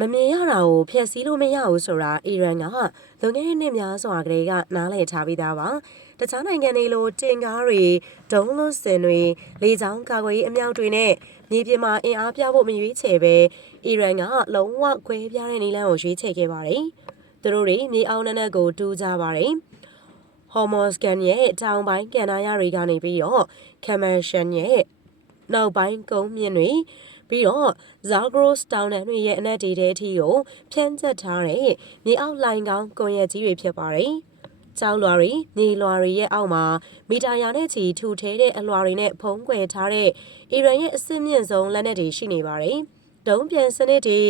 မမြင်ရတာကိုဖျက်ဆီးလို့မရဘူးဆိုတာအီရန်ကလွန်ခဲ့တဲ့နှစ်များစွာကလေးကနားလည်ထားပြီးသားပါတခြားနိုင်ငံတွေလိုတင်ကားတွေဒုံးလွတ်စင်တွေလေကြောင်းကာကွယ်ရေးအမြောက်တွေနဲ့မြေပြင်မှာအင်အားပြဖို့မရွေးချယ်ပဲအီရန်ကလုံးဝခွဲပြားတဲ့နည်းလမ်းကိုရွေးချယ်ခဲ့ပါတယ်သူတို့တွေမြေအောင်နက်နက်ကိုတူးကြပါတယ်ဟော်မော့စကန်ရဲ့တောင်ပိုင်းကန်နာရတွေကနေပြီးတော့ကမ်မန်ရှန်ရဲ့နောက်ပိုင်းကုန်းမြင့်တွေ ပြီးတော့ဇာဂရိုစတောင်တန်တွေရဲ့အနက်တွေတဲ့အထိကိုဖြန့်ကျက်ထားတဲ့မြေအောက်လိုင်ကောင်းကွန်ရက်ကြီးတွေဖြစ်ပါတယ်။ကျောင်းလွာတွေမြေလွာတွေရဲ့အောက်မှာမီတာရာနဲ့ချီထူထဲတဲ့အလွာတွေနဲ့ဖုံးကွယ်ထားတဲ့အီရန်ရဲ့အဆင့်မြင့်ဆုံးလက်နက်တွေရှိနေပါတယ်။ဒုံးပြန်စနစ်တွေ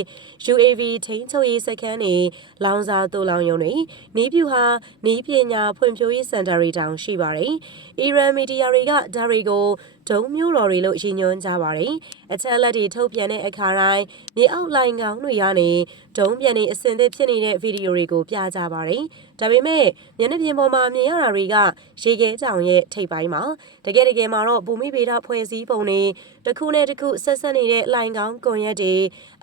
UAV ထိန်းချုပ်ရေးစခန်းတွေလောင်စာတူလောင်ယုံတွေနီးပြူဟာနီးပညာဖွံ့ဖြိုးရေးစင်တာတွေတောင်ရှိပါတယ်။အီရန်မီဒီယာတွေကဒါတွေကို ဒုံမျိုးတော်တွေလို့ရည်ညွှန်းကြပါတယ်။အချက်အလက်တွေထုတ်ပြန်တဲ့အခါတိုင်းမြေအောက်လိုင်ကောင်းတွေကနေဒုံပြန်နေအစင်သစ်ဖြစ်နေတဲ့ဗီဒီယိုတွေကိုပြကြပါတယ်။ဒါပေမဲ့မျက်နှာပြင်ပေါ်မှာမြင်ရတာတွေကရေခဲကြောင်ရဲ့ထိပ်ပိုင်းမှာတကယ်တကယ်မှာတော့ဘူမိဗေဒဖွဲ့စည်းပုံတွေတစ်ခုနဲ့တစ်ခုဆက်ဆက်နေတဲ့လိုင်ကောင်းကွန်ရက်တွေ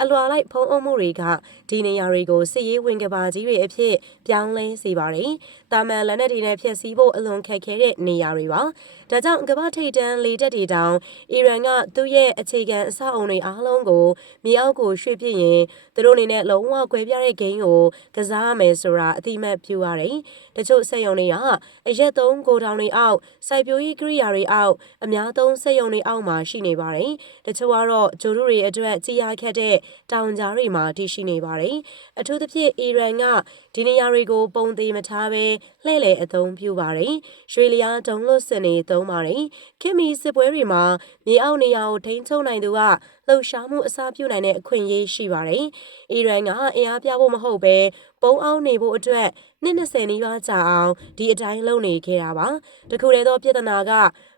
အလွာလိုက်ဖုံးအုပ်မှုတွေကဒီနေရာတွေကိုစစ်ရေးဝင်ကဘာကြီးတွေအဖြစ်ပြောင်းလဲစေပါတယ်။တာမန်လက်နက်တွေနဲ့ဖျက်ဆီးဖို့အလွန်ခက်ခဲတဲ့နေရာတွေပါ။ဒါကြောင့်ကမ္ဘာထိပ်တန်းလေတက်တွေတောင်အီရန်ကသူ့ရဲ့အခြေခံအဆောက်အုံတွေအားလုံးကိုမြေအောက်ကိုရွှေ့ပြစ်ရင်သူတို့အနေနဲ့လုံးဝကွဲပြားတဲ့ဂိမ်းကိုကစားရမယ်ဆိုတာအတိမတ်ပြုရတယ်။တချို့စက်ရုံတွေကအရက်သုံးကိုတောင်တွေအောက်စိုက်ပျိုးရေးကိရိယာတွေအောက်အများသုံးစက်ရုံတွေအောက်မှာရှိနေပါတယ်။တချို့ကတော့ဂျိုဒူတွေအတွက်ကြီးရခက်တဲ့တောင်ကြားတွေမှာတည်ရှိနေပါတယ်။အထူးသဖြင့်အီရန်ကဒီနေရာတွေကိုပုံသေးမထားဘဲလှည့်လည်အသုံးပြုပါတယ်။ရွှေလျားဒုံလွတ်စင်တွေသုံးပါတယ်။ခင်မီစစ်ပွဲတွေမှာမြေအောက်နေရာကိုထိန်းချုပ်နိုင်သူကလှုပ်ရှားမှုအစားပြုနိုင်တဲ့အခွင့်အရေးရှိပါတယ်။အီရန်ကအင်အားပြဖို့မဟုတ်ဘဲပုံအောင်နေဖို့အတွက်နှစ်20နီးပါးကြာအောင်ဒီအတိုင်းလုပ်နေခဲ့တာပါ။တခုတည်းသောပြဿနာက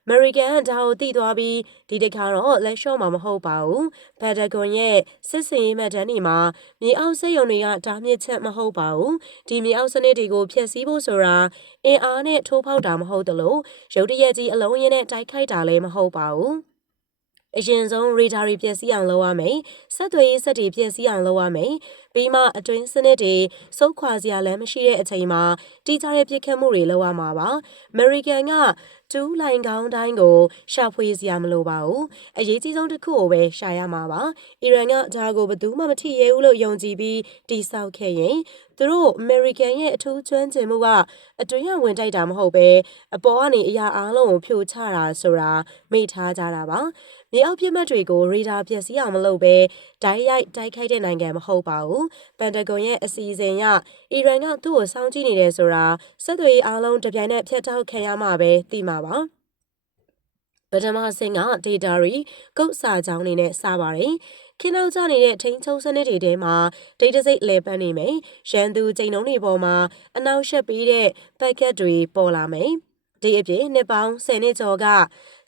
အမေရိကန်ဒါကိုသိသွားပြီးဒီတစ်ခါတော့လက်လျှော့မှာမဟုတ်ပါဘူး။ဘက်ဒဂွန်ရဲ့စစ်စင်ရေးမှတ်တမ်းတွေမှာမြေအောက်စက်ရုံတွေကတားမြစ်ချက်မဟုတ်ပါဘူး။ဒီမြေအောက်စနစ်တွေကိုဖျက်ဆီးဖို့ဆိုတာအင်အားနဲ့ထိုးဖောက်တာမဟုတ်သလိုရုတ်တရက်ကြီးအလုံးရင်းနဲ့တိုက်ခိုက်တာလည်းမဟုတ်ပါဘူး။ အရင်ဆုံးရေဒါတွေပြည့်စည်အောင်လုပ်ရမယ်။ဆက်သွယ်ရေးစက်တွေပြည့်စည်အောင်လုပ်ရမယ်။ပြီးမှအတွင်းစနစ်တွေစုပ်ခွာစရာလည်းမရှိတဲ့အချိန်မှာတိကျတဲ့ပြစ်ခတ်မှုတွေလုပ်ရမှာပါ။ American ကတူးလိုင်ကောင်းတိုင်းကိုရှာဖွေစရာမလိုပါဘူး။အရေးကြီးဆုံးတစ်ခုကိုပဲရှာရမှာပါ။အီရန်ကဒါကိုဘယ်သူမှမထိရဲဘူးလို့ယုံကြည်ပြီးတိဆောက်ခဲ့ရင်သူတို့ American ရဲ့အထူးကျွမ်းကျင်မှုကအတွင်းရဝင်တိုက်တာမဟုတ်ပဲအပေါ်ကနေအရာအားလုံးကိုဖြိုချတာဆိုတာမိထားကြတာပါ။ မြေအောက်ပြစ်မှတ်တွေကိုရေဒါပျက်စီးအောင်မလုပ်ပဲဓာတ်ရိုက်တိုက်ခိုက်တဲ့နိုင်ငံမဟုတ်ပါဘူး။ပန်တဂွန်ရဲ့အစီအစဉ်အရအီရန်ကသူ့ကိုစောင့်ကြည့်နေတယ်ဆိုတာဆက်သွယ်ရေးအားလုံးတပြိုင်နက်ဖျက်တောက်ခံရမှာပဲသိမှာပါ။ပထမဆင့်က data တွေကုတ်စာကြောင်းနေနဲ့စပါတယ်။ခင်းနောက်ကျနေတဲ့ထိန်းချုပ်စနစ်တွေထဲမှာဒိတ်တစိတ်လဲပန်းနေမယ်။ရန်သူချိန်နှုံးတွေပေါ်မှာအနောက်ရှက်ပေးတဲ့ packet တွေပေါ်လာမယ်။ဒီအပြင်နှစ်ပေါင်း10နှစ်ကျော်က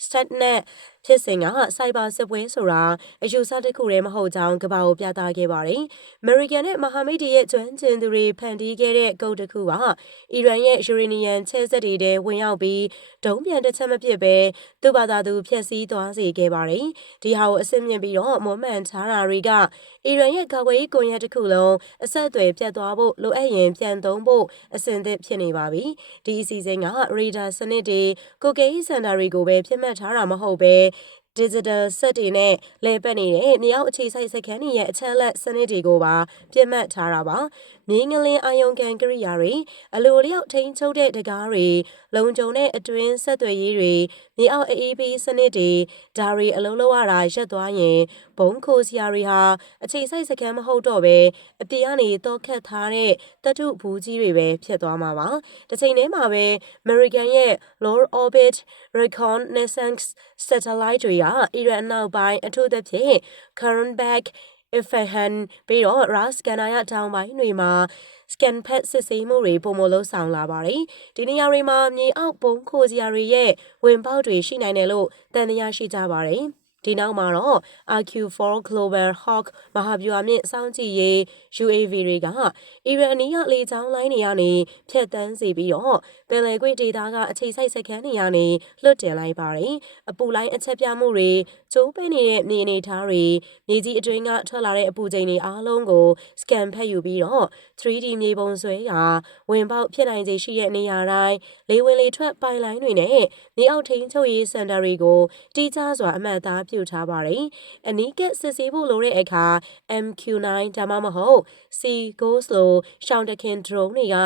Statnet ဖြစ်စဉ်ကစိုက်ဘာစစ်ပွဲဆိုတာအယူဆတစ်ခုတည်းမဟုတ်ကြောင်းကမ္ဘာကိုပြသခဲ့ပါတယ်။ American နဲ့မဟာမိတ်တွေရဲ့ကျွမ်းကျင်သူတွေဖန်တီးခဲ့တဲ့ကုတ်တစ်ခုကအီရန်ရဲ့ယူရေနီယံချဲ့စက်တွေထဲဝင်ရောက်ပြီးဒုံးပြန်တစ်ချက်မဖြစ်ပဲသူ့ဘာသာသူဖျက်ဆီးသွားစေခဲ့ပါတယ်။ဒီဟာကိုအစစ်မြင့်ပြီးတော့မွမ်းမံထားတာတွေကအီရန်ရဲ့ကာကွယ်ရေးကွန်ရက်တစ်ခုလုံးအဆက်အသွယ်ပြတ်သွားဖို့လိုအပ်ရင်ပြန်သုံးဖို့အစဉ်သင့်ဖြစ်နေပါပြီ။ဒီအစီအစဉ်ကရေဒါစနစ်တွေကိုကေအီစင်တာတွေကိုပဲပြစ်မှတ်ထားတာမဟုတ်ပဲ digital စက်တွေနဲ့လဲပတ်နေတဲ့မြေအောက်အခြေစိုက်စက်ခန်းတွေရဲ့အချက်အလက်စနစ်တွေကိုပါပြစ်မှတ်ထားတာပါမြင်းငလင်းအာယုံကန်ကိရိယာတွေအလိုလျောက်ထိန်းချုပ်တဲ့တကားတွေလုံခြုံတဲ့အတွင်းဆက်သွယ်ရေးတွေမြေအောက်အေးအေးပေးစနစ်တွေဒါတွေအလုံးလုံးရတာရက်သွားရင်ဘုံခိုစရာတွေဟာအခြေစိုက်စခန်းမဟုတ်တော့ပဲအပြေကနေတောခတ်ထားတဲ့တတုဘူးကြီးတွေပဲဖြစ်သွားမှာပါတစ်ချိန်တည်းမှာပဲ American ရဲ့ Low Orbit Reconnaissance Satellite တွေကအီရန်နောက်ပိုင်းအထူးသဖြင့် Karabakh Isfahan ပြီးတော့ Ras Ghannaya တောင်ပိုင်းတွေမှာ scan pad စစ်ဆေးမှုတွေပုံမလို့ဆောင်လာပါတယ်။ဒီနေရာတွေမှာမြေအောက်ပုံခိုစရာတွေရဲ့ဝင်ပေါက်တွေရှိနိုင်တယ်လို့တန်တရားရှိကြပါတယ်။ ဒီနောက်မှာတော့ RQ4 Global Hawk မဟာဗျူဟာမြင့်စောင့်ကြည့်ရေး UAV တွေကအီရန်အနီးကလေကြောင်းလိုင်းတွေကနေဖျက်ဆီးစေပြီးတော့ပင်လယ်ကွေ့ဒေသကအခြေစိုက်စခန်းတွေကနေလွတ်တင်လိုက်ပါတယ်။အပူလိုင်းအချက်ပြမှုတွေကျိုးပဲနေတဲ့မြေအနေထားတွေမြေကြီးအတွင်းကထွက်လာတဲ့အပူချိန်တွေအားလုံးကို scan ဖတ်ယူပြီးတော့ 3D မြေပုံဆွဲရာဝင်ပေါက်ဖြစ်နိုင်ခြေရှိတဲ့နေရာတိုင်းလေဝင်လေထွက်ပိုင်လိုင်းတွေနဲ့မြေအောက်ထိန်းချုပ်ရေးစင်တာတွေကိုတိကျစွာအမှတ်အသားပြုထားပါတယ်။အနီးကပ်စစ်ဆေးဖို့လိုတဲ့အခါ MQ9 ဒါမှမဟုတ် C Ghost လိုရှောင်းတခင် drone တွေက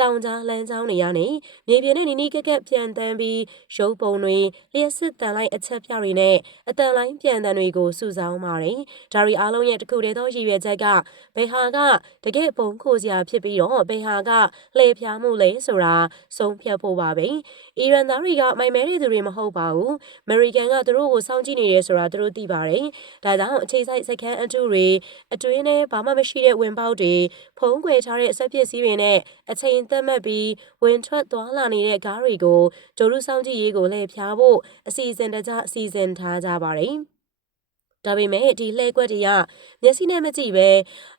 တောင်ကြားလမ်းကြောင်းတွေကနေမြေပြင်နဲ့နီးနီးကပ်ကပ်ပြန်တန်းပြီးရုပ်ပုံတွေလျှက်စစ်တန်လိုက်အချက်ပြတွေနဲ့အတန်လိုင်းပြန်တန်းတွေကိုစုဆောင်းပါတယ်။ဒါရီအားလုံးရဲ့တစ်ခုတည်းသောရည်ရွယ်ချက်ကဘယ်ဟာကတကယ့်ပုံခိုစရာဖြစ်ပြီးတော့ဘယ်ဟာကလှည့်ဖျားမှုလဲဆိုတာဆုံးဖြတ်ဖို့ပါပဲ။အီရန်သားတွေကမိုင်မဲတဲ့သူတွေမဟုတ်ပါဘူး။အမေရိကန်ကသူတို့ကိုစောင့်ကြည့်နေတယ်ဆိုတာသူတို့သိပါတယ်။ဒါကြောင့်အခြေစိုက်စခန်းအတူတွေအတွင်းထဲဘာမှမရှိတဲ့ဝင်ပေါက်တွေဖုံးကွယ်ထားတဲ့ဆက်ပစ္စည်းတွေနဲ့အချိန်သတ်မှတ်ပြီးဝင်ထွက်သွားလာနေတဲ့ကားတွေကိုဂျိုရုစောင့်ကြည့်ရေးကိုလှည့်ဖျားဖို့အစီအစဉ်တကျအစီအစဉ်ထားကြပါတယ်။ဒါပေမဲ့ဒီလှည့်ကွက်တွေကမျက်စိနဲ့မကြည့်ပဲ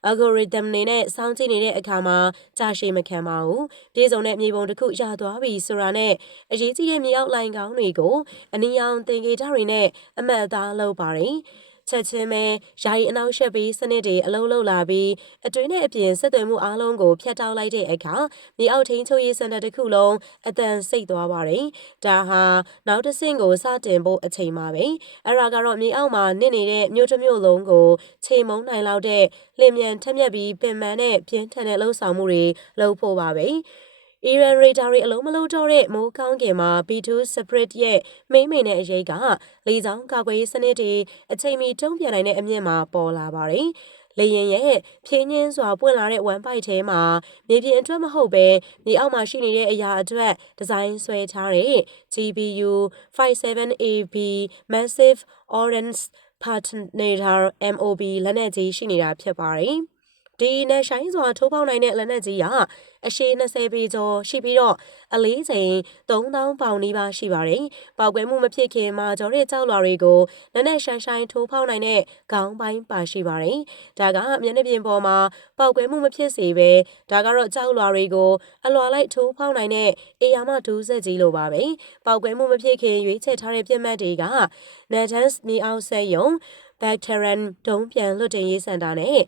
algorithm နေနဲ့စောင့်ကြည့်နေတဲ့အခါမှာကြာရှည်မခံပါဘူး။ပြည်စုံတဲ့မြေပုံတစ်ခုရသွားပြီဆိုတာနဲ့အရေးကြီးတဲ့မြေအောက်လိုင်းကောင်းတွေကိုအနီရောင်သင်္ကေတတွေနဲ့အမှတ်အသားလုပ်ပါတယ်။ ချက်ချင်းပဲယာယီအနောက်ရှက်ပြီးစနစ်တွေအလုံးလုံးလာပြီးအတွင်းနဲ့အပြင်ဆက်သွယ်မှုအားလုံးကိုဖျက်တောက်လိုက်တဲ့အခါမြေအောက်ထိန်ချုပ်ရေးစင်တာတစ်ခုလုံးအတန်စိတ်သွားပါတယ်။ဒါဟာနောက်တစ်ဆင့်ကိုစတင်ဖို့အချိန်ပါပဲ။အဲ့ဒါကတော့မြေအောက်မှာနစ်နေတဲ့မြို့တစ်မြို့လုံးကိုချိန်မုံနိုင်လောက်တဲ့လင်မြန်ထက်မြက်ပြီးပင်ပန်းတဲ့ပြင်းထန်တဲ့လှုပ်ဆောင်မှုတွေလုပ်ဖို့ပါပဲ။ အီရန်ရေဒါတွေအလုံးမလုံးတော့တဲ့မိုးကောင်းကင်မှာ B2 Spirit ရဲ့မိမ့်မိန်တဲ့အရေးကလေကြောင်းကာကွယ်ရေးစနစ်တွေအချိန်မီတုံ့ပြန်နိုင်တဲ့အမြင့်မှာပေါ်လာပါတယ်။လေရင်ရဲ့ဖြင်းညင်းစွာပွင့်လာတဲ့ဝမ်ပိုက်ထဲမှာမြေပြင်အတွက်မဟုတ်ပဲမြေအောက်မှာရှိနေတဲ့အရာအတွက်ဒီဇိုင်းဆွဲထားတဲ့ GPU 57AB Massive Orange Partner MOB လက်နက်ကြီးရှိနေတာဖြစ်ပါတယ်။ ဒီနဲ့ရှိုင်းစွာထိုးပေါက်နိုင်တဲ့လက်နက်ကြီးကအရှည်20ပေကျော်ရှိပြီးတော့အလေးချိန်3000ပေါင်နီးပါးရှိပါတယ်။ပေါက်ကွဲမှုမဖြစ်ခင်မှာကျော်တဲ့ကြောက်လွာတွေကိုလက်နက်ရှိုင်းရှိုင်းထိုးပေါက်နိုင်တဲ့ခေါင်းပိုင်းပါရှိပါတယ်။ဒါကမျက်နှာပြင်ပေါ်မှာပေါက်ကွဲမှုမဖြစ်စေပဲဒါကတော့ကြောက်လွာတွေကိုအလွာလိုက်ထိုးပေါက်နိုင်တဲ့အေယာမဒူးဆက်ကြီးလိုပါပဲ။ပေါက်ကွဲမှုမဖြစ်ခင်ရွေးချယ်ထားတဲ့ပြစ်မှတ်တွေက Natanz မြေအောက်ဆက်ယုံ Bacterian ဒုံးပြန်လွှတ်တင်ရေးစင်တာနဲ့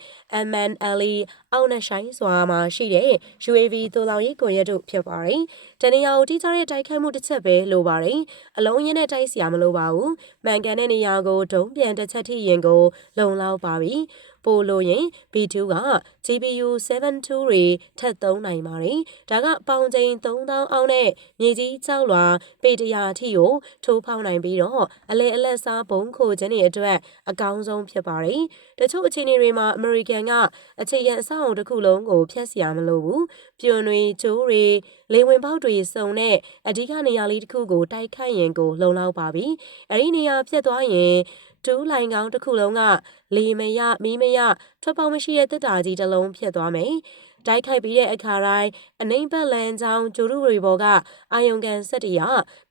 MNLE အောက်နဲ့ရှိုင်းစွာမှာရှိတဲ့ UAV သို့လောင်ရေးကွန်ရက်တို့ဖြစ်ပါတယ်။တနေရာကိုတိကျတဲ့တိုက်ခိုက်မှုတစ်ချက်ပဲလိုပါတယ်။အလုံးရင်းနဲ့တိုက်စရာမလိုပါဘူး။မှန်ကန်တဲ့နေရာကိုဒုံးပြန်တစ်ချက်ထိရင်ကိုလုံလောက်ပါပြီ။ ပို့လို့ရင် B2 က GPU 72တွေထပ်သုံးနိုင်ပါတယ်။ဒါကပေါင်ချိန်3000အောင်နဲ့မြေကြီးကြောက်လွာပေတရာအထိကိုထိုးဖောက်နိုင်ပြီးတော့အလဲအလက်စားဘုံခိုခြင်းတွေအတွက်အကောင်းဆုံးဖြစ်ပါတယ်။တချို့အခြေအနေတွေမှာအမေရိကန်ကအခြေခံအဆောက်အုံတစ်ခုလုံးကိုဖျက်ဆီးရမလို့ဘူး။ပြွန်တွေကျိုးတွေလေဝင်ပေါက်တွေစုံတဲ့အဓိကနေရာလေးတစ်ခုကိုတိုက်ခိုက်ရင်ကိုလုံလောက်ပါပြီ။အဲဒီနေရာပြတ်သွားရင် ဒူးလိုင်ကောင်းတစ်ခုလုံးကလေမရမီးမရထွက်ပေါက်မရှိတဲ့တက်တာကြီးတစ်လုံးဖြစ်သွားမယ်။တိုက်ခိုက်ပြီးတဲ့အခါတိုင်းအနှိမ့်ဘက်လန်ချောင်းဂျိုရုရီဘော်ကအာယုံကန်ဆက်တရ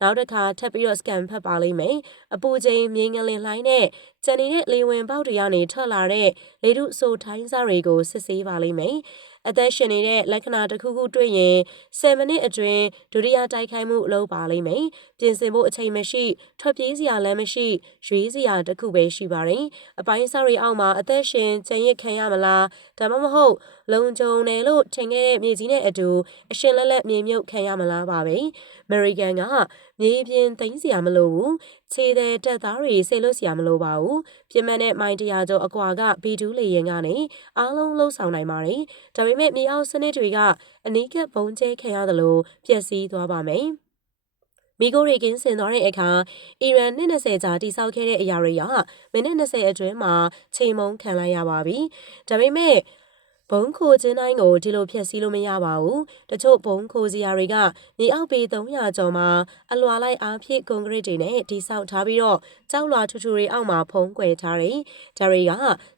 နောက်တစ်ခါထပ်ပြီးတော့ scan ဖတ်ပါလိမ့်မယ်။အပူချိန်မြင်းငလင်လှိုင်းနဲ့ကျန်နေတဲ့လေဝင်ပေါက်တွေကနေထွက်လာတဲ့လေထုဆိုထိုင်းစားတွေကိုစစ်ဆေးပါလိမ့်မယ်။ အသက်ရှင်နေတဲ့လက္ခဏာတစ်ခုခုတွေ့ရင်10မိနစ်အတွင်းဒုတိယတိုက်ခိုက်မှုလုပ်ပါလိမ့်မယ်။ပြင်ဆင်ဖို့အချိန်မရှိထွက်ပြေးစရာလမ်းမရှိရွေးစရာတစ်ခုပဲရှိပါတယ်။အပိုင်းစားတွေအောက်မှာအသက်ရှင်ကျန်ရစ်ခံရမလားဒါမှမဟုတ်လုံခြုံတယ်လို့ထင်ခဲ့တဲ့မြေကြီးနဲ့အတူအရှင်လက်လက်မြေမြုပ်ခံရမလားပါပဲ။ American ကမြေပြင်သိမ်းစရာမလိုဘူးခြေတဲ့တက်သားတွေဆေလွတ်စရာမလိုပါဘူးပြင်းမနဲ့မိုင်းတရာကျော်အကွာကဘီဒူးလေရင်ကနေအားလုံးလှုပ်ဆောင်နိုင်ပါတယ်ဒါပေမဲ့မြေအောက်စနစ်တွေကအနီးကပ်ဘုံကျဲခံရသလိုပျက်စီးသွားပါမယ်မီဂိုရီကင်းဆင်သွားတဲ့အခါအီရန်နှစ်20ကြာတိစောက်ခဲ့တဲ့အရာတွေကမိနစ်20အတွင်းမှာချိန်မုံခံလိုက်ရပါပြီ။ဒါပေမဲ့ ဘုံခိုခြင်းတိုင်းကိုဒီလိုဖျက်ဆီးလို့မရပါဘူး။တချို့ဘုံခိုစရာတွေကမြေအောက်ပေ300ကျော်မှာအလွာလိုက်အားဖြင့်ကွန်ကရစ်တွေနဲ့တိဆောက်ထားပြီးတော့ကြောက်လွာထူထူတွေအောက်မှာဖုံးကွယ်ထားတယ်။ဒါတွေက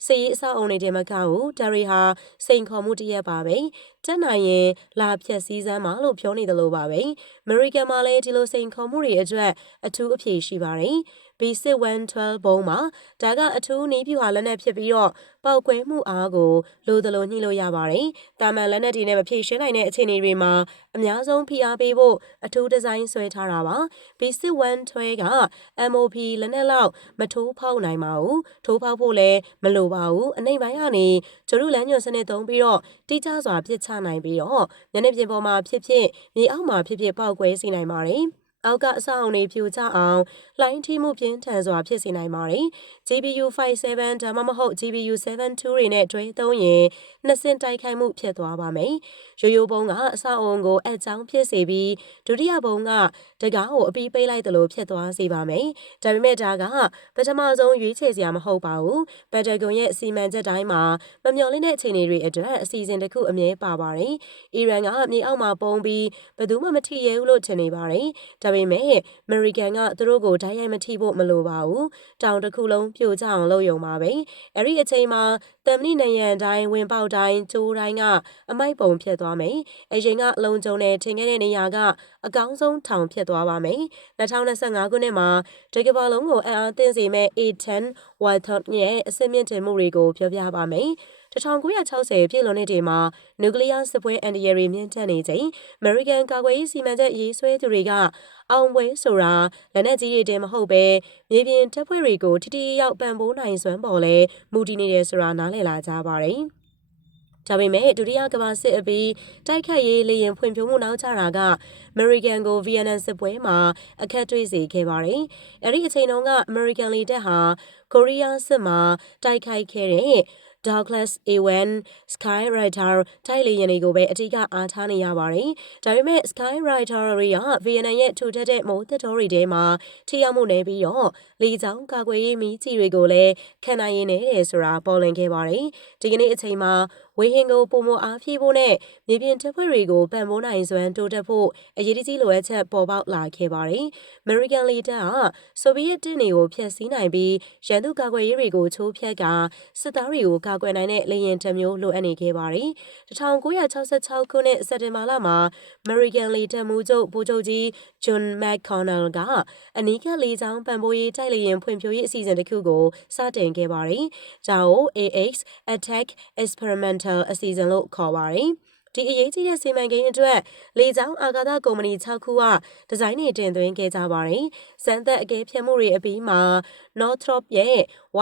စစ်ရေးအဆောက်အုံတွေတင်မကဘူး။ဒါတွေဟာစိန်ခေါ်မှုတစ်ရက်ပါပဲ။တက်နိုင်ရင်လာဖြက်စည်းစမ်းမလို့ပြောနေတယ်လို့ပါပဲ။အမေရိကန်မှာလည်းဒီလိုစိန်ခေါ်မှုတွေအတွက်အထူးအဖြေရှိပါတယ်။ B6112 ဘုံမှာဒါကအထူးနီးပြူဟာလက်နက်ဖြစ်ပြီးတော့ပောက်ကွဲမှုအားကိုလိုသလိုညှိလို့ရပါတယ်။တာမန်လက်နက်တွေနဲ့မဖြည့်ရှင်းနိုင်တဲ့အခြေအနေတွေမှာအများဆုံးဖိအားပေးဖို့အထူးဒီဇိုင်းဆွဲထားတာပါ။ B6112 က MOP လက်နက်လောက်မထိုးဖောက်နိုင်ပါဘူး။ထိုးဖောက်ဖို့လည်းမလိုပါဘူး။အနိုင်ပိုင်းကနေကျတို့လမ်းညွှန်စနစ်သုံးပြီးတော့တိကျစွာပစ်ချနိုင်ပြီးတော့ညနေပြင်ပေါ်မှာဖြစ်ဖြစ်မြေအောက်မှာဖြစ်ဖြစ်ပောက်ကွဲစေနိုင်ပါတယ်။ အောက်ကအဆောက်အုံတွေပြိုကျအောင်လှိုင်းထိမှုပြင်းထန်စွာဖြစ်စေနိုင်ပါတယ်။ GPU 57ဒါမှမဟုတ် GPU 72တွေနဲ့တွဲသုံးရင်နှစ်ဆင့်တိုက်ခိုက်မှုဖြစ်သွားပါမယ်။ရိုးရိုးဘုံကအဆောက်အုံကိုအကြောင်းဖြစ်စေပြီးဒုတိယဘုံကတကားကိုအပီးပိတ်လိုက်သလိုဖြစ်သွားစေပါမယ်။ဒါပေမဲ့ဒါကပထမဆုံးရွေးချယ်စရာမဟုတ်ပါဘူး။ဘက်တဂွန်ရဲ့စီမံချက်တိုင်းမှာမမျှော်လင့်တဲ့အခြေအနေတွေအတွက်အစီအစဉ်တစ်ခုအမြဲပါပါတယ်။အီရန်ကမြေအောက်မှာပုံပြီးဘယ်သူမှမထိရဲဘူးလို့ထင်နေပါတယ်။ဒါပေမဲ့အမေရိကန်ကသူတို့ကိုဓာတ်ရိုက်မထိဖို့မလိုပါဘူး။တောင်တစ်ခုလုံးပြိုကျအောင်လုပ်ရုံပါပဲ။အဲ့ဒီအချိန်မှာတမ်မဏိနယံတိုင်းဝင်ပေါက်တိုင်းကျိုးတိုင်းကအမိုက်ပုံဖြစ်သွားမယ်။အရင်ကအလုံးကျုံနဲ့ထင်ခဲ့တဲ့နေရာကအကောင်းဆုံးထောင်ဖြစ်သွားပါမယ်။2025ခုနှစ်မှာဒီကမ္ဘာလုံးကိုအံ့အားသင့်စေမဲ့ A10 Walton ရဲ့အစင်းမြင့်တင်မှုတွေကိုပြောပြပါမယ်။ 1960ပြည်လွန်နှစ်တွေမှာနျူကလ িয়ার စစ်ပွဲအန်ဒီရရီမြင့်တက်နေချိန်အမေရိကန်ကာကွယ်ရေးစီမံချက်ရေးဆွဲသူတွေကအောင်ပွဲဆိုတာလက်နက်ကြီးတွေတင်မဟုတ်ပဲမြေပြင်တပ်ဖွဲ့တွေကိုထိထိရောက်ပံ့ပိုးနိုင်စွမ်းပေါ်လဲမူတည်နေတယ်ဆိုတာနားလည်လာကြပါတယ်။ဒါပေမဲ့ဒုတိယကမ္ဘာစစ်အပြီးတိုက်ခတ်ရေးလေရင်ဖွံ့ဖြိုးမှုနောက်ကျတာကအမေရိကန်ကိုဗီယက်နမ်စစ်ပွဲမှာအခက်တွေ့စေခဲ့ပါတယ်။အဲဒီအချိန်တုန်းကအမေရိကန်လေတပ်ဟာကိုရီးယားစစ်မှာတိုက်ခိုက်ခဲ့တဲ့ Douglas A1 Skyrider တိုက်လေယာဉ်တွေကိုပဲအထူးအားထားနေရပါတယ်။ဒါပေမဲ့ Skyrider တွေကဗီယက်နမ်ရဲ့ထူထပ်တဲ့မိုးသက်တော်တွေထဲမှာထိရောက်မှုနေပြီးတော့လေကြောင်းကာကွယ်ရေးမီးကြီးတွေကိုလည်းခံနိုင်ရည်နေတယ်ဆိုတာပေါ်လွင်ခဲ့ပါတယ်။ဒီကနေ့အချိန်မှာဝေဟင်ကိုပုံမအားဖြည့်ဖို့နဲ့မြေပြင်တပ်ဖွဲ့တွေကိုပံ့ပိုးနိုင်စွမ်းတိုးတက်ဖို့အရေးကြီးလိုအပ်ချက်ပေါ်ပေါက်လာခဲ့ပါတယ်။ American လေတပ်ကဆိုဗီယက်တပ်တွေကိုဖျက်ဆီးနိုင်ပြီးရန်သူကာကွယ်ရေးတွေကိုချိုးဖျက်ကစစ်သားတွေကိုကာကွယ်နိုင်တဲ့လေယာဉ်တစ်မျိုးလိုအပ်နေခဲ့ပါတယ်။1966ခုနှစ်စက်တင်ဘာလမှာ American လေတပ်မှူးချုပ်ဗိုလ်ချုပ်ကြီး John McConnell ကအနီးကပ်လေကြောင်းပံ့ပိုးရေးတိုက်လေယာဉ်ဖွံ့ဖြိုးရေးအစီအစဉ်တစ်ခုကိုစတင်ခဲ့ပါတယ်။ဒါကို AX Attack Experimental အစီအစဉ်လို့ခေါ်ပါတယ်။ဒီအရေးကြီးတဲ့စီမံကိန်းအတွက်လေကြောင်းအာကာသကုမ္ပဏီ6ခုကဒီဇိုင်းတွေတင်သွင်းခဲ့ကြပါတယ်။စမ်းသပ်အကဲဖြတ်မှုတွေအပြီးမှာ Northrop ရဲ့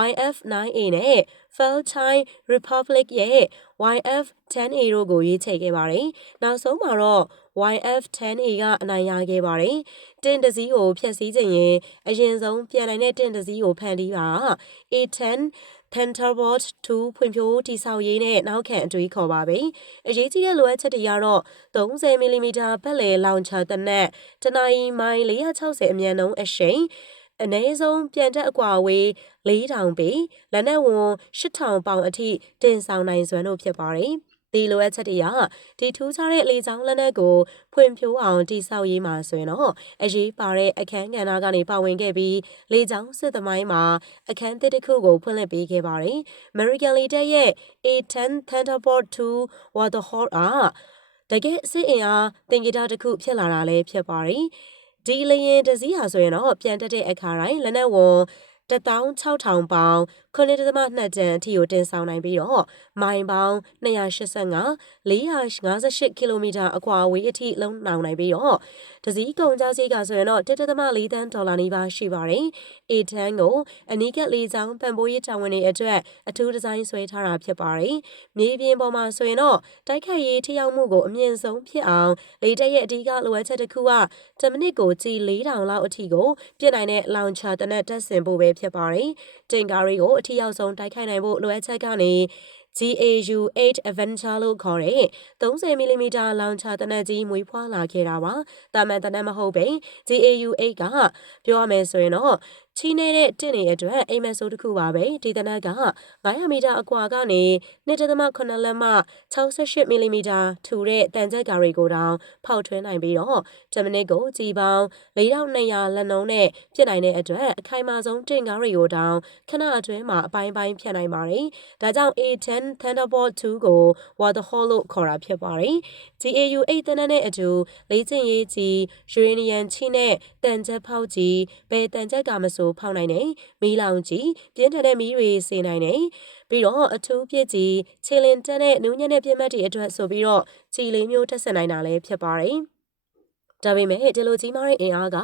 YF-9A နဲ့ Fairchild Republic ရဲ့ YF-10A တို့ကိုရွေးချယ်ခဲ့ပါတယ်။နောက်ဆုံးမှာတော့ YF-10A ကအနိုင်ရခဲ့ပါတယ်။တင်တစည်းကိုဖျက်ဆီးခြင်းရင်အရင်ဆုံးပြန်နိုင်တဲ့တင်တစည်းကိုဖန်တီးပါ A10 Thunderbolt 2ဖွံ့ဖြိုးတည်ဆောက်ရေးနဲ့နောက်ခံအတွေးခေါ်ပါပဲ။အရေးကြီးတဲ့လိုအပ်ချက်တွေကတော့30မီလီမီတာဘက်လေလောင်ချာတနက်တနအီမိုင်460အမြန်နှုန်းအရှိန် အနည်းဆုံးပြန်တက်အကွာဝေး4000ပေလက်နက်ဝန်8000ပေါင်အထိတင်ဆောင်နိုင်စွမ်းတို့ဖြစ်ပါတယ်။ဒီလိုအပ်ချက်တွေကဒီထူးခြားတဲ့လေကြောင်းလက်နက်ကိုဖွံ့ဖြိုးအောင်တည်ဆောက်ရေးမှာဆိုရင်တော့အရေးပါတဲ့အခန်းကဏ္ဍကနေပါဝင်ခဲ့ပြီးလေကြောင်းစစ်သမိုင်းမှာအခန်းသစ်တစ်ခုကိုဖွင့်လှစ်ပေးခဲ့ပါတယ်။ American လေတပ်ရဲ့ A10 Thunderbolt 2 Waterhawk အားတကယ်စစ်အင်အားတင်ကြတာတစ်ခုဖြစ်လာတာလည်းဖြစ်ပါတယ်။ ဒီလေရင်တစည်းဟာဆိုရင်တော့ပြန်တက်တဲ့အခါတိုင်းလက်နက်ဝန်16000ပေါင် 9.2တန်အထိကိုတင်ဆောင်နိုင်ပြီးတော့မိုင်ပေါင်း285 458ကီလိုမီတာအကွာအဝေးအထိလုံးနှောင်နိုင်ပြီးတော့တစည်းကုန်ကြစည်းကဆိုရင်တော့1.4တန်ဒေါ်လာနီးပါးရှိပါတယ်။ A10 ကိုအနီးကပ်လေးချောင်းပံ့ပိုးရေးတာဝန်တွေအတွက်အထူးဒီဇိုင်းဆွဲထားတာဖြစ်ပါတယ်။မြေပြင်ပေါ်မှာဆိုရင်တော့တိုက်ခိုက်ရေးထိရောက်မှုကိုအမြင့်ဆုံးဖြစ်အောင်လေတပ်ရဲ့အဓိကလိုအပ်ချက်တစ်ခုက10မိနစ်ကိုကြီး4000လောက်အထိကိုပြစ်နိုင်တဲ့လောင်ချာတနက်တက်ဆင်ဖို့ပဲဖြစ်ပါတယ်။တင်ကားတွေကိုအထီရောက်ဆုံးတိုက်ခိုက်နိုင်ဖို့လိုအပ်ချက်ကနေ GAU-8 Avenger လို့ခေါ်တဲ့30မီလီမီတာလောင်ချာတနက်ကြီးမွေးဖွားလာခဲ့တာပါ။တာမန်တနက်မဟုတ်ပဲ GAU-8 ကပြောရမယ်ဆိုရင်တော့ ချီးနေတဲ့တင့်နေအတွက်အိမ်မက်ဆိုးတစ်ခုပါပဲဒီတနက်က900မီတာအကွာကနေ1.8လက်မှ68မီလီမီတာထူတဲ့တန်ကြက်ကာတွေကိုတောင်ဖောက်ထွင်းနိုင်ပြီးတော့10မိနစ်ကိုကြည်ပေါင်း4200လက်နှုံးနဲ့ပြစ်နိုင်တဲ့အတွက်အခိုင်အမာဆုံးတင်ကားတွေကိုတောင်ခဏအတွင်းမှာအပိုင်းပိုင်းဖြတ်နိုင်ပါတယ်ဒါကြောင့် A10 Thunderbolt 2ကို Waterhawk လို့ခေါ်တာဖြစ်ပါတယ် GAU 8တနက်နဲ့အတူလေ့ကျင့်ရေးကြီးယူရေနီယံချိနဲ့တန်ကြက်ဖောက်ကြီးဘယ်တန်ကြက်ကမဆိုဆိုဖောက်နိုင်တယ်မီးလောင်ကြီးပြင်းထန်တဲ့မီးတွေစေနိုင်တယ်ပြီးတော့အထူးပြစ်ကြီးခြေလင်တက်တဲ့နူးညံ့တဲ့ပြစ်မှတ်တွေအတွက်ဆိုပြီးတော့ခြေလေးမျိုးထက်ဆက်နိုင်တာလည်းဖြစ်ပါတယ်ဒါပေမဲ့ဒီလိုကြီးမားတဲ့အင်အားက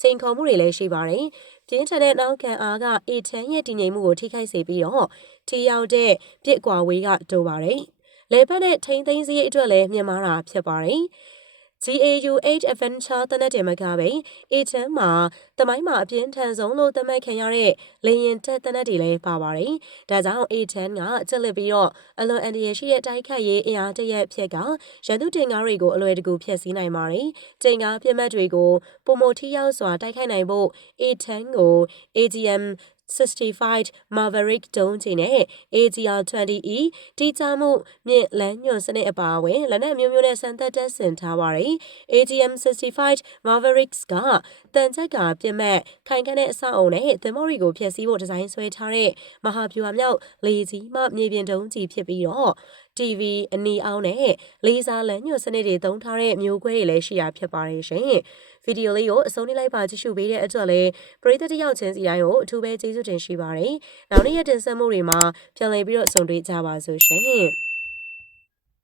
စိန်ခေါ်မှုတွေလည်းရှိပါတယ်။ပြင်းထန်တဲ့နောက်ခံအားကအေချမ်းရဲ့တည်ငြိမ်မှုကိုထိခိုက်စေပြီးတော့ထီရောက်တဲ့ပြစ်ကွာဝေးကတိုးပါတယ်။လေပတ်တဲ့ထိန်းသိမ်းစည်းအတွက်လည်းမြင်မာတာဖြစ်ပါတယ်။ GAU8 Adventure တနက်တယ်မကပဲအေချမ်းမှာတမိုင်းမှာအပြင်းထန်ဆုံးလို့သတ်မှတ်ခံရတဲ့လေရင်တက်တနက်တွေလည်းပါပါတယ်။ဒါကြောင့်အေချမ်းကကြက်လက်ပြီးတော့အလွန်အန္တရာယ်ရှိတဲ့တိုက်ခိုက်ရေးအင်အားတရက်ဖြစ်ကရန်သူတင်ကားတွေကိုအလွယ်တကူဖျက်ဆီးနိုင်ပါတယ်။တင်ကားပြစ်မှတ်တွေကိုပုံမထီရောက်စွာတိုက်ခိုက်နိုင်ဖို့အေချမ်းကို AGM 65 Maverick ဒုံးချီနဲ့ AGR-20E တိကျမှုမြင့်လမ်းညွှန်စနစ်အပါအဝင်လက်နက်မျိုးမျိုးနဲ့စံသက်တက်ဆင်ထားပါတယ်။ AGM-65 Mavericks ကတန်ချက်ကပြစ်မဲ့ခိုင်ခန့်တဲ့အဆောက်အုံနဲ့သင်္ဘောတွေကိုဖျက်ဆီးဖို့ဒီဇိုင်းဆွဲထားတဲ့မဟာဗျူဟာမြောက်လေကြီးမှမြေပြင်ဒုံးကြီးဖြစ်ပြီးတော့ TV အနီအောင်နဲ့လေးစားလမ်းညွှန်စနစ်တွေသုံးထားတဲ့မျိုးခွဲတွေလည်းရှိတာဖြစ်ပါတယ်ရှင်။ ဗီဒီယိုလေးကိုအဆုံးထိလိုက်ပါကြည့်ရှုပေးတဲ့အတွက်လည်းပရိသတ်တယောက်ချင်းစီတိုင်းကိုအထူးပဲကျေးဇူးတင်ရှိပါတယ်။နောက်နေ့ရက်တင်ဆက်မှုတွေမှာပြန်လည်ပြီးတော့ဆုံတွေ့ကြပါစို့ရှင်။